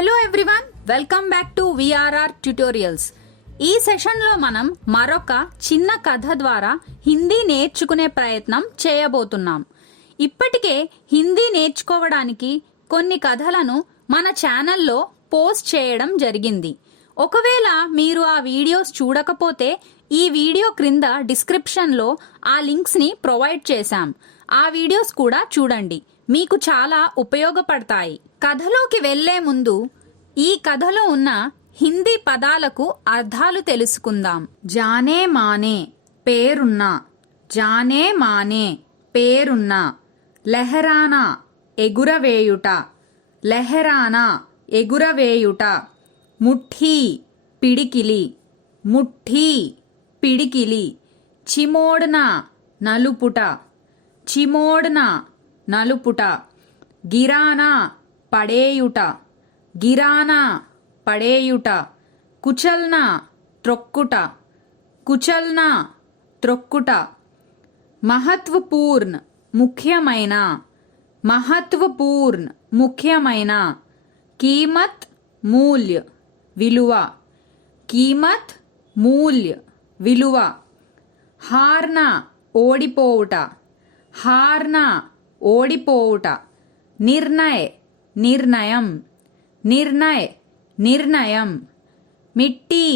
Hello everyone, welcome back to VRR tutorials. ఈ సెషన్లో మనం మరొక చిన్న కథ ద్వారా హిందీ నేర్చుకునే ప్రయత్నం చేయబోతున్నాం. ఇప్పటికే హిందీ నేర్చుకోవడానికి కొన్ని కథలను మన ఛానల్లో పోస్ట్ చేయడం జరిగింది. ఒకవేళ మీరు ఆ వీడియోస్ చూడకపోతే ఈ వీడియో క్రింద డిస్క్రిప్షన్లో ఆ లింక్స్ని ప్రొవైడ్ చేశాం. ఆ వీడియోస్ కూడా చూడండి, మీకు చాలా ఉపయోగపడతాయి. కథలోకి వెళ్లే ముందు ఈ కథలో ఉన్న హిందీ పదాలకు అర్థాలు తెలుసుకుందాం. జానే మానే పేరున్న, జానే మానే పేరున్న, లెహరానా ఎగురవేయుట, లెహరానా ఎగురవేయుట, ముఠీ పిడికిలి, ముఠీ పిడికిలి, చిమోడ్న నలుపుట, చిమోడ్న నలుపుట, గిరానా పడేయుట, గిరానా పడేయుట, కుచల్నా త్రొక్కుట, కుచల్నా త్రొక్కుట, మహత్వపూర్ణ ముఖ్యమైన, మహత్వపూర్ణ ముఖ్యమైన, కీమత్ మూల్య విలువ, కీమత్ మూల్య విలువ, హార్నా ఓడిపోవుట, హార్నా ఓడిపోవుట, నిర్ణయ నిర్ణయం, నిర్ణయ నిర్ణయం, మిట్టి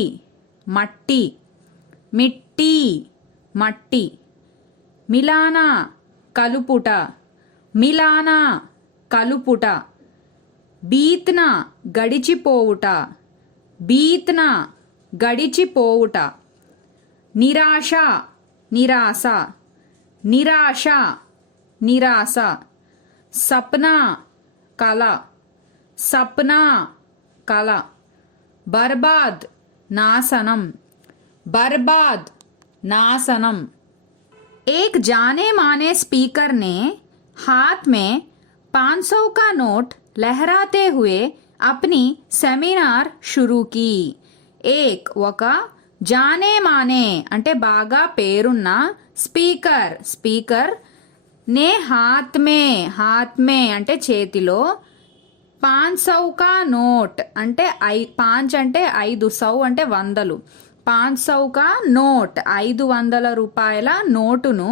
మట్టి, మిట్టి మట్టి, మిలానా కలుపుట, మిలానా కలుపుట, బీత్న గడిచిపోవుట, బీత్న గడిచిపోవుట, నిరాశ నిరాశ, నిరాశ నిరాశ, సప్నా కల, సప్నా కల, బర్బాద్ నాశనం, बर्बाद नासनम। एक जाने माने स्पीकर ने हाथ में 500 का नोट लहराते हुए अपनी सेमिनार शुरू की। एक ఒక जाने माने అంటే బాగా పేరున్న స్పీకర్, స్పీకర్ నే హాత్ మే అంటే చేతిలో 500 का నోట్ అంటే 5 అంటే 5, 100 అంటే 100, 500 का నోట్ 500 రూపాయల నోటును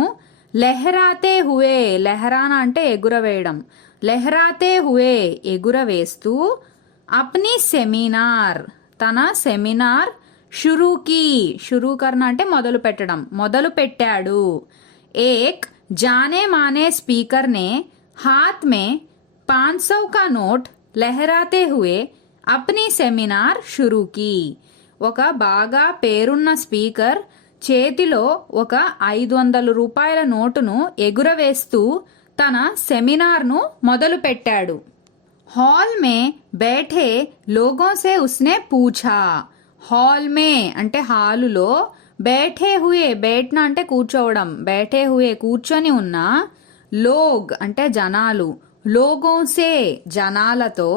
లెహరాతే హువే, లెహరానా అంటే ఎగురవేయడం, లెహరాతే హువే ఎగురవేస్తూ అప్ని సెమినార్ తన సెమినార్ షురూకి, షురూ కర్నా అంటే మొదలు పెట్టడం, మొదలు పెట్టాడు। ఏక్ జానే మానే స్పీకర్ నే హాత్ మే 500 का నోట్ లెహరాతే హువే అప్ని సెమినార్ షురూకి। ఒక బాగా పేరున్న స్పీకర్ చేతిలో ఒక 500 రూపాయల నోటును ఎగురవేస్తూ తన సెమినార్ను మొదలు పెట్టాడు। హాల్ మే బైఠే లోగోं से उसने पूछा, హాల్ మే అంటే హాలులో, బైఠే హుయే బైఠనా అంటే కూర్చోవడం, బైఠే హుయే కూర్చొని ఉన్న, లోగ్ అంటే జనాలు, లోగోं से జనాలతో,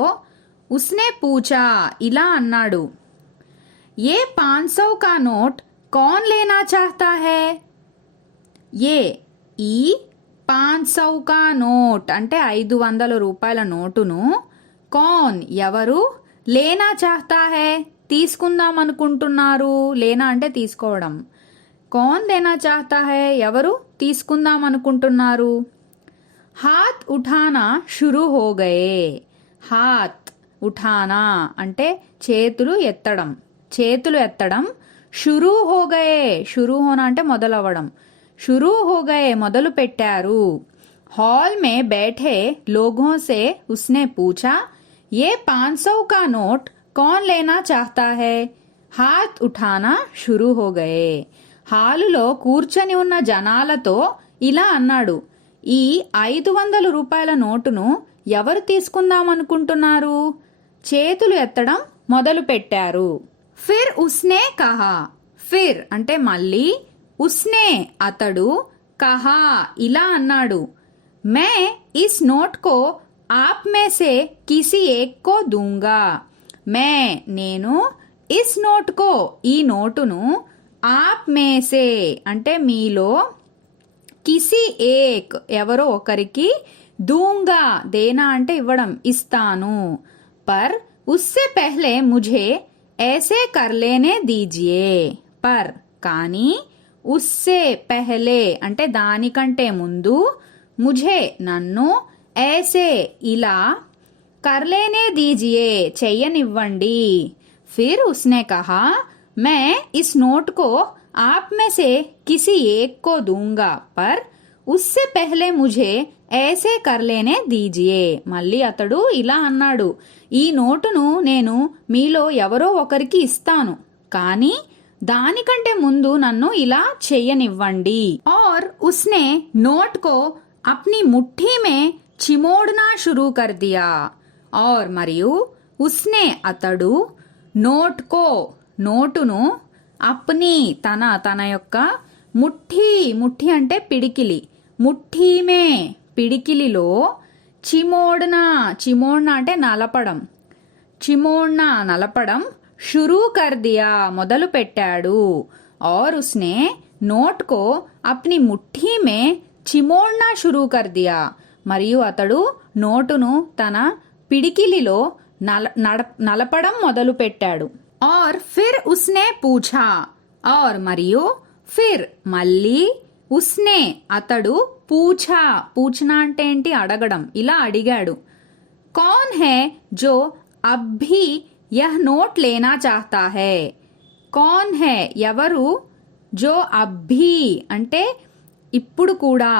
ఉస్నే పూచా ఇలా అన్నాడు, ये 500 का नोट कौन लेना चाहता है? ये ఈ 500 का నోట్ అంటే 500 రూపాయల నోటును, కౌన్ ఎవరు, లేనా చాహతా హై తీసుకుందాం అనుకుంటున్నారు, లేనా అంటే తీసుకోవడం, కౌన్ లేనా చాహతా హై ఎవరు తీసుకుందాం అనుకుంటున్నారు। హాత్ ఉఠానా షురూ హో గయే, హాత్ ఉఠానా అంటే చేతులు ఎత్తడం, చేతులు ఎత్తడం, షురూ హో గయే, షురూ హోనా అంటే మొదలవ్వడం, షురూ హో గయే మొదలు పెట్టారు। హాల్ మే బైఠే లోగోं से उसने पूछा, ये 500 का नोट कौन लेना चाहता है? హాత్ ఉఠానా షురూ హో గయే, హాలులో కూర్చొని ఉన్న జనాలతో ఇలా అన్నాడు, ఈ 500 రూపాయల నోటును ఎవరు తీసుకుందాం అనుకుంటున్నారు, చేతులు ఎత్తడం మొదలు పెట్టారు। ఫిర్ ఉస్నే కహా, ఫిర్ అంటే మళ్ళీ, ఉస్నే అతడు, కహా ఇలా అన్నాడు, మే ఇస్ నోట్ కో ఆప్ మే సే కిసి ఏక్ కో దూంగా, మే నేను, ఇస్ నోట్ కో ఈ నోటును, ఆప్ మే సే అంటే మీలో, కిసి ఏక్ ఎవరో ఒకరికి, దూంగా దేనా అంటే ఇవ్వడం ఇస్తాను, పర్ उससे पहले मुझे ऐसे कर लेने दीजिए पर కానీ ఉస్సే పెహలే అంటే దానికంటే ముందు ముఝే నన్ను ऐसे ఇలా कर लेने दीजिए చెయ్యనివ్వండి फिर उसने कहा मैं इस नोट को आप में से किसी एक को दूंगा पर उससे पहले मुझे ऐसे कर लेने दीजिए మళ్ళీ అతడు ఇలా అన్నాడు ఈ నోటును నేను మీలో ఎవరో ఒకరికి ఇస్తాను కానీ దానికంటే ముందు నన్ను ఇలా చెయ్యనివ్వండి और उसने नोट को अपनी मुट्ठी में चिमोड़ना शुरू कर दिया और మరియు उसने అతడు నోట్ కో నోటును అప్ని తన యొక్క ముఠ్ఠీ అంటే పిడికిలి ముఠ్ఠీమే పిడికిలిలో చిమోడ్నా అంటే నలపడం నలపడం షురూ కర్ దియా మొదలు పెట్టాడు और उसने నోట్ కో అప్ని ముఠ్ఠీ మే చిమోడ్నా షురూ కర్ దియా మరియు అతడు నోటును తన పిడికిలిలో నలపడం మొదలు పెట్టాడు और फिर उसने पूछा और మరియు फिर మళ్ళీ उसने అతడు పూछనా అంటే ఏంటి అడగడం ఇలా అడిగాడు कौन है जो अब भी यह नोट लेना चाहता है कौन है ఎవరు जो अब भी అంటే ఇప్పుడు కూడా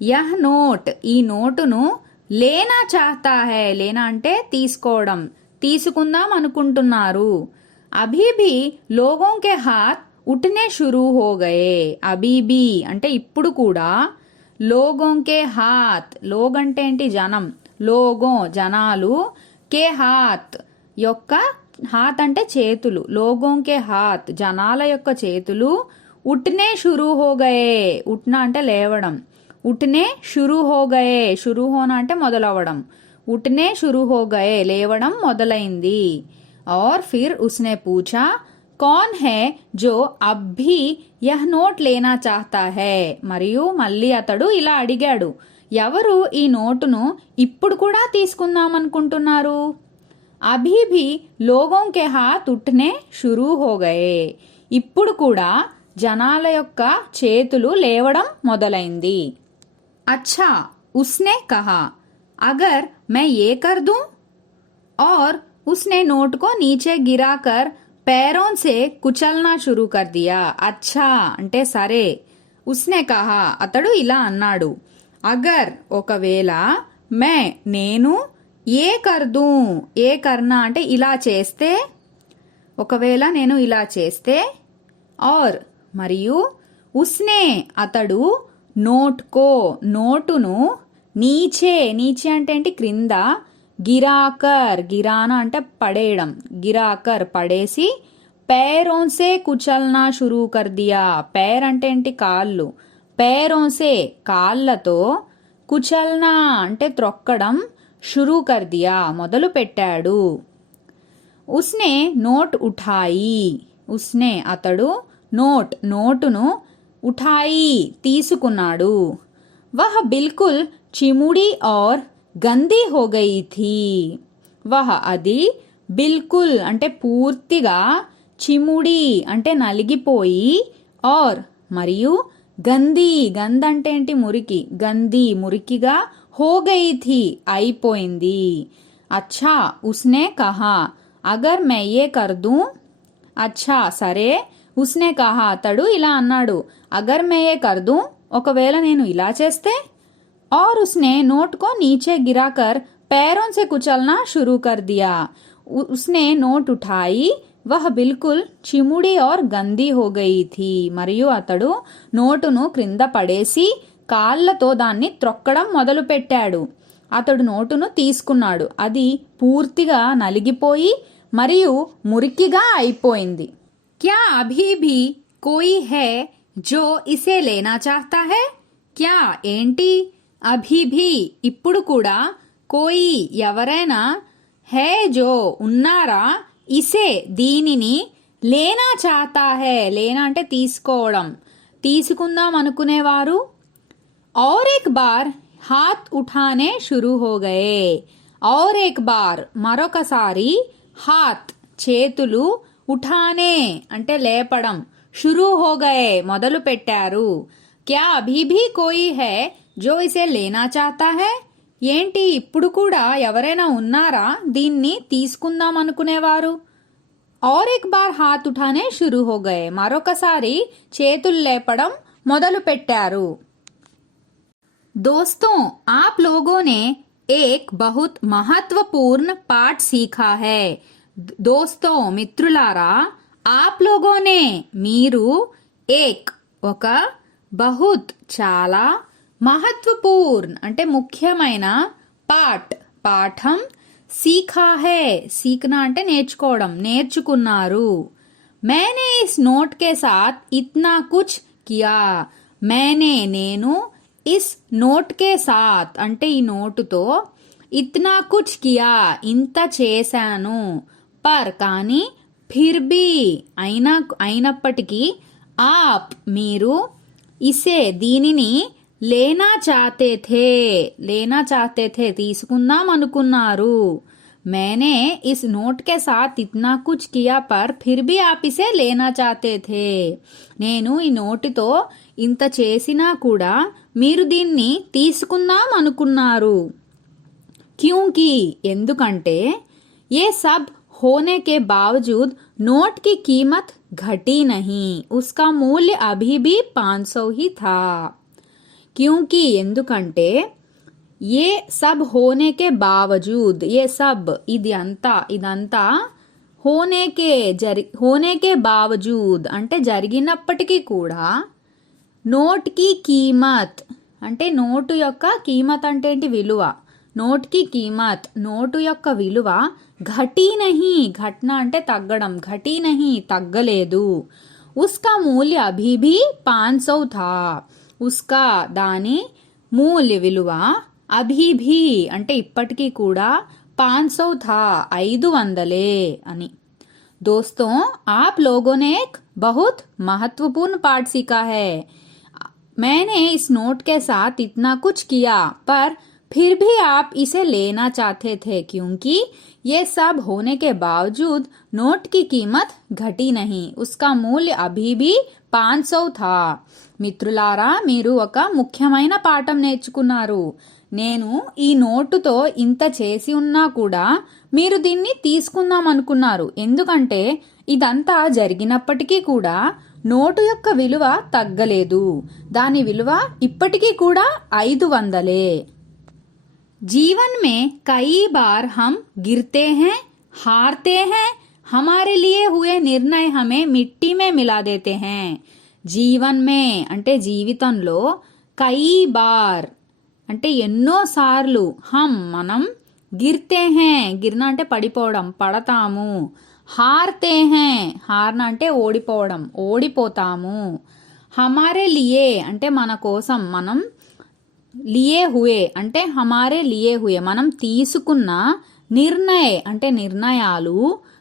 यह नोट ఈ నోటును లేనా చాహతా హై లేనా అంటే తీసుకోవడం తీసుకుందాం అనుకుంటున్నారు అభీ భీ లోగోं के हाथ उठने शुरू हो गए అభీ భీ అంటే ఇప్పుడు కూడా లోగోं के हाथ లోగ్ అంటే ఏంటి జనం లోగో జనాలు కే హాత్ యొక్క హాత్ అంటే చేతులు లోగోं के हाथ జనాల యొక్క చేతులు ఉట్నే షురూ హో గయే ఉట్నా అంటే లేవడం ఉట్నే షురూ హో గయే షురూ హోనా అంటే మొదలవడం ఉట్నే షురూ హో గయే లేవడం మొదలైంది और फिर उसने पूछा कौन है जो अब भी यह नोट लेना चाहता है మరియు మళ్ళీ అతడు ఇలా అడిగాడు ఎవరు ఈ నోటును ఇప్పుడు కూడా తీసుకుందాం అనుకుంటున్నారు అభీ భీ లోగోं के हाथ उठने शुरू हो गए ఇప్పుడు కూడా జనాల యొక్క చేతులు లేవడం మొదలైంది अच्छा उसने कहा अगर मैं ये कर दूं और उसने नोट को नीचे गिराकर पैरों से कुचलना शुरू कर दिया अच्छा అంటే సరే उसने कहा అతడు ఇలా అన్నాడు అగర్ ఒకవేళ నేను ఏ కర్దూ ఏ కర్నా అంటే ఇలా చేస్తే ఒకవేళ నేను ఇలా చేస్తే और మరియు ఉస్నే అతడు నోటును నీచే అంటే ఏంటి క్రింద గిరానా అంటే పడేయడం గిరాకర్ పడేసి पैरोंसे కుచల్నా షురూ కర్ దియా पैर అంటే ఏంటి కాళ్ళు पैरोंसे కాళ్ళతో కుచల్నా అంటే త్రొక్కడం షురూ కర్ దియా మొదలు పెట్టాడు ఉస్నే నోట్ ఉఠాయి ఉస్నే అతడు నోటును ఉఠాయి తీసుకున్నాడు వహ్ బిల్కుల్ చిముడి और గందీ హో గయి థీ వహ్ అది బిల్కుల్ అంటే పూర్తిగా చిముడి అంటే నలిగిపోయి और మరియు గంద్ అంటే ఏంటి మురికి మురికిగా హో గయి థీ అయిపోయింది అచ్చా ఉస్నే కహా అగర్ మే యే కర్ దూ అచ్చా సరే ఉస్నే కహా అతడు ఇలా అన్నాడు అగర్ మే యే కర్ దూ ఒకవేళ నేను ఇలా చేస్తే और उसने नोट को नीचे गिराकर पैरों से कुचलना शुरू कर दिया उसने नोट उठाई वह बिल्कुल चिमुड़ी और गंदी हो गई थी మరియు అతడు నోటును క్రింద పడేసి కాళ్ళతో దాన్ని త్రొక్కడం మొదలు పెట్టాడు అతడు నోటును తీసుకున్నాడు అది పూర్తిగా నలిగిపోయి మరియు మురికిగా అయిపోయింది क्या अभी भी कोई है जो इसे लेना चाहता है क्या ఏంటి అభీ భీ ఇప్పుడు కూడా కోయి ఎవరైనా హే జో ఉన్నారా ఇసే దీనిని లేనా చాతా హే లేనా అంటే తీసుకోవడం తీసుకుందాం అనుకునేవారు और एक बार हाथ उठाने शुरू हो गए और एक बार మరొకసారి హాత్ చేతులు, ఉఠానే అంటే లేపడం, షురూ హో గయే మొదలు పెట్టారు. క్యా అభీ భీ కోయి హై జో ఇసే లేనా చాహతా హై? ఏంటి ఇప్పుడు కూడా ఎవరైనా ఉన్నారా దీన్ని తీసుకుందాం అనుకునేవారు? और एक बार हाथ उठाने शुरू हो गए మరొకసారి చేతులు లేపడం మొదలు పెట్టారు. दोस्तों, आप लोगों ने एक बहुत महत्वपूर्ण पाठ सीखा है. दोस्तों మిత్రులారా, आप लोगों ने మీరు एक ఒక బహుత్ చాలా మహత్వపూర్ణ అంటే ముఖ్యమైన పాఠం सीखा है सीखना అంటే నేర్చుకోవడం నేర్చుకున్నారు. मैंने इस नोट के साथ इतना कुछ किया. मैंने నేను इस नोट के साथ అంటే ఈ నోటుతో इतना कुछ किया ఇంత చేశాను. पर కానీ फिर भी అయినప్పటికీ आप మీరు ఇసే దీనిని లేనా చాహతే थे తీసుకుందాం అనుకున్నారు. मैंने इस नोट के साथ इतना कुछ किया पर फिर भी आप इसे लेना चाहते थे. నేను ఈ నోటుతో ఇంత చేసినా కూడా మీరు దీన్ని తీసుకుందాం అనుకున్నారు. क्योंकि ఎందుకంటే ये सब होने के बावजूद नोट की कीमत घटी नहीं, उसका मूल्य अभी भी 500 ही था. क्योंकि ఎందుకంటే ये सब होने के बावजूद ये सब ఇదంతా होने के बावजूद అంటే జరిగినప్పటికీ కూడా నోట్ కి కీమత్ అంటే నోటు యొక్క కీమత్ అంటే ఏంటి విలువ. నోట్ కి కీమత్ నోటు యొక్క విలువ ఘటీ నహీ ఘట్న అంటే తగ్గడం ఘటీ నహీ తగ్గలేదు. ఉస్కా మూల్య అభీ భీ 500 థా. ఉస్కా దాని మూల్య విలువ అభీ భీ అంటే ఇప్పటికీ కూడా 500 థా 500 అని. दोस्तों, आप लोगों ने एक बहुत महत्वपूर्ण पाठ सीखा है. मैंने इस नोट के साथ इतना कुछ किया पर फिर भी आप इसे लेना चाहते थे क्योंकि ये सब होने के बावजूद नोट की कीमत घटी नहीं, उसका मूल्य अभी भी 500 था. మిత్రులారా, మీరు ఒక ముఖ్యమైన పాఠం నేర్చుకున్నారు. నేను ఈ నోటుతో ఇంత చేసి ఉన్నా కూడా మీరు దీన్ని తీసుకుందాం అనుకున్నారు. ఎందుకంటే ఇదంతా జరిగినప్పటికీ కూడా నోటు యొక్క విలువ తగ్గలేదు. దాని విలువ ఇప్పటికీ కూడా 500. जीवन में कई बार हम गिरते हैं, हारते हैं, हमारे लिए हुए निर्णय हमें मिट्टी में मिला देते हैं. జీవన్ మే అంటే జీవితంలో కయి బార్ అంటే ఎన్నో సార్లు మనం గిర్తే హే గిర్న అంటే పడిపోవడం పడతాము. హార్తే హే హార్న అంటే ఓడిపోవడం ఓడిపోతాము. హమారే లియే అంటే మన కోసం మనం లియే హుయే అంటే హమారే లియే హుయే మనం తీసుకున్న నిర్ణయ అంటే నిర్ణయాలు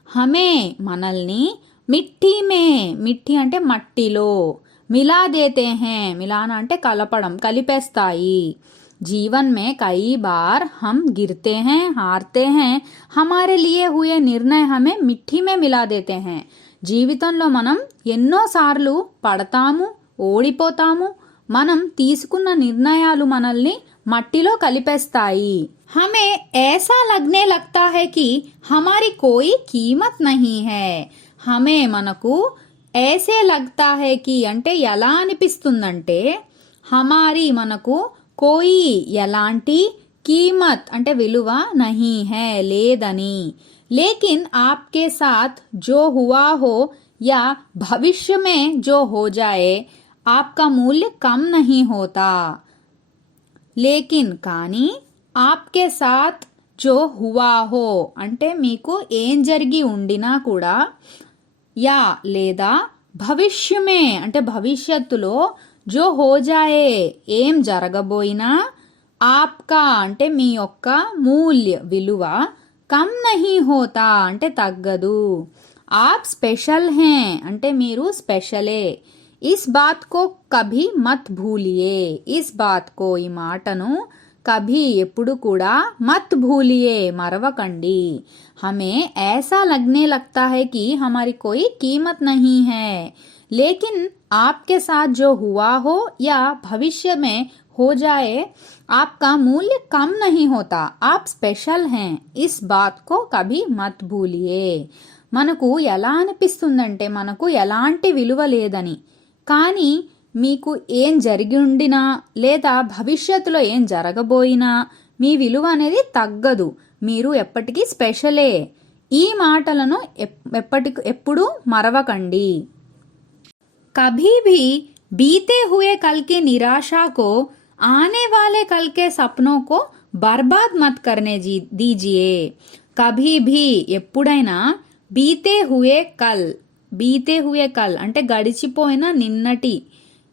హమే మనల్ని మిట్టి అంటే మట్టిలో మిలా దేతే హే మిలానా అంటే కలపడం కలిపేస్తాయి. जीवन में कई बार हम गिरते हैं, हारते हैं, हमारे लिए हुए निर्णय हमें मिट्टी में मिला देते हैं. జీవితంలో మనం ఎన్నోసార్లు పడతాము ఓడిపోతాము. మనం తీసుకున్న నిర్ణయాలు మనల్ని మట్టిలో కలిపేస్తాయి. हमें ऐसा लगने लगता है कि हमारी कोई कीमत नहीं है. हमें మనకు ऐसे लगता है कि అంటే ఎలా అనిపిస్తుందంటే हमारी మనకు కోయి ఎలాంటి कीमत అంటే విలువ नहीं है లేదని. लेकिन आपके साथ जो हुआ हो या भविष्य में जो हो जाए आपका मूल्य कम नहीं होता. लेकिन కానీ आपके साथ जो हुआ हो అంటే మీకు ఏం జరిగి ఉండినా కూడా యా లేదా భవిష్యమే అంటే భవిష్యత్తులో జో హో జాయే ఏం జరగబోయినా ఆప్కా అంటే మీ యొక్క మూల్య విలువ కమ్ నహీ హోతా అంటే తగ్గదు. ఆప్ స్పెషల్ హే అంటే మీరు స్పెషలే. ఇస్ బాత్ కో కభీ మత్ భూలియే. ఇస్ బాత్ కో ఈ మాటను कभी ఎప్పుడు కూడా मत भूलिए मरवकंडी। हमें ऐसा लगने लगता है कि हमारी कोई कीमत नहीं है, लेकिन आपके साथ जो हुआ हो या भविष्य में हो जाए, आपका मूल्य कम नहीं होता। आप स्पेशल हैं, इस बात को कभी मत भूलिए। మనకు ఎలా అనిపిస్తుందంటే మనకు ఎలాంటి విలువ లేదని, కానీ మీకు ఏం జరిగి ఉండినా లేదా భవిష్యత్తులో ఏం జరగబోయినా మీ విలువ అనేది తగ్గదు, మీరు ఎప్పటికీ స్పెషలే। ఈ మాటలను ఎప్పుడు మరవకండి। कभी भी बीते हुए कल की निराशा को आने वाले कल के सपनों को बर्बाद मत करने दीजिए। कभी भी ఎప్పుడైనా बीते हुए कल అంటే గడిచిపోయిన నిన్నటి,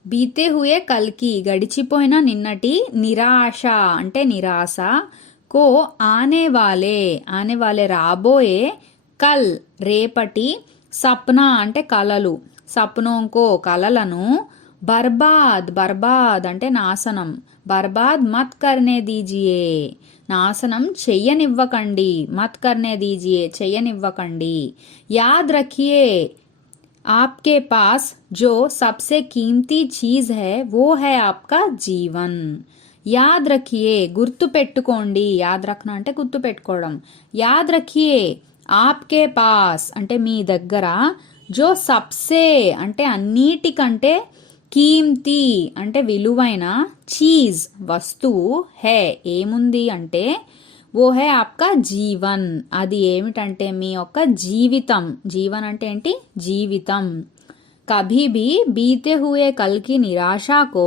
बीते हुए कल की గడిచిపోయిన నిన్నటి, నిరాశ అంటే నిరాశ, को आने वाले రాబోయే, కల్ రేపటి, సప్నా అంటే కలలు, సప్నోं को కలలను, బర్బాద్ అంటే నాశనం, బర్బాద్ మత్ కర్నే దీజియే నాశనం చెయ్యనివ్వకండి, మత్ కర్నే దీజియే చెయ్యనివ్వకండి। యాద్ రఖియే आपके पास जो सबसे कीमती चीज है वो है आपका जीवन। యాద్ రఖియే గుర్తు పెట్టుకోండి, యాద్ రఖనా అంటే గుర్తు పెట్టుకోవడం, యాద్ రఖియే ఆప్కే పాస్ అంటే మీ దగ్గర, జో సబ్సే అంటే అన్నిటికంటే, కీమ్తీ అంటే విలువైన, చీజ్ వస్తువు, హే ఏముంది అంటే, वो है आपका జీవన్ అది ఏమిటంటే మీ యొక్క జీవితం, జీవన్ అంటే ఏంటి జీవితం। कभी भी बीते हुए कल की निराशा को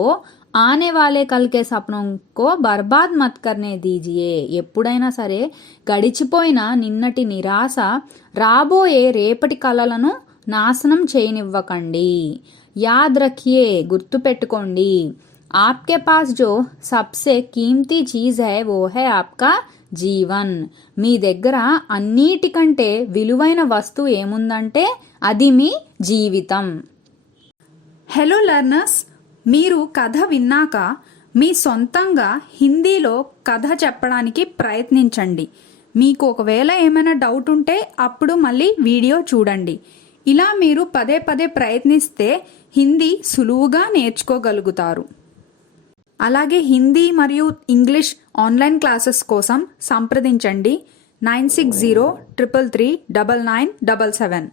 आने वाले कल के सपनों को बर्बाद मत करने दीजिए। ఎప్పుడైనా సరే గడిచిపోయిన నిన్నటి నిరాశ రాబోయే రేపటి కలలను నాశనం చేయనివ్వకండి। యాద్ రఖియే గుర్తు పెట్టుకోండి, आपके पास जो सबसे कीमती चीज है वो है आपका జీవన్ మీ దగ్గర అన్నిటికంటే విలువైన వస్తువు ఏముందంటే అది మీ జీవితం। హలో లర్నర్స్, మీరు కథ విన్నాక మీ సొంతంగా హిందీలో కథ చెప్పడానికి ప్రయత్నించండి। మీకు ఒకవేళ ఏమైనా డౌట్ ఉంటే అప్పుడు మళ్ళీ వీడియో చూడండి। ఇలా మీరు పదే పదే ప్రయత్నిస్తే హిందీ సులువుగా నేర్చుకోగలుగుతారు। అలాగే హిందీ మరియు ఇంగ్లీష్ ఆన్లైన్ క్లాసెస్ కోసం సంప్రదించండి 9603339977।